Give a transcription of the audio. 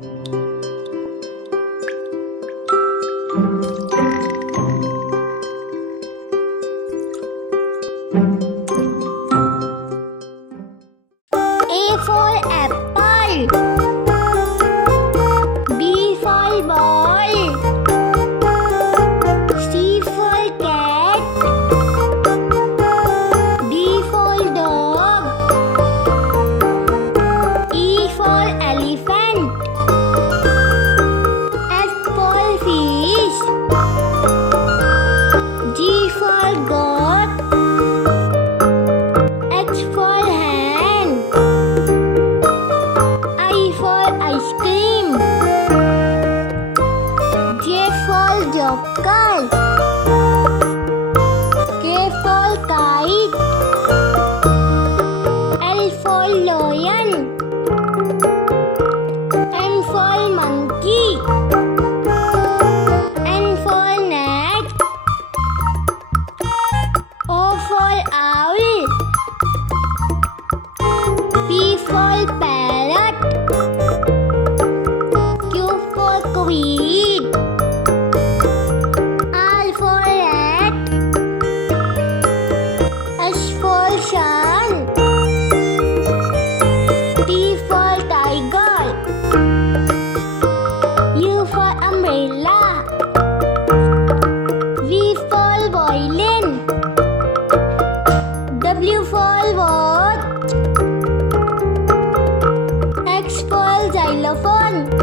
A for apple. B for ball. C for cat. D for dog. E for elephant. F for fish. G for goat. H for hand. I for ice cream. J for joker. K for kite. L for lion. M for monkey. N for net. O for owl. P for parrot. Q for queen. R for rat. S for sun. T for tiger. U for umbrella. V for violin. W for watch. X for xylophone.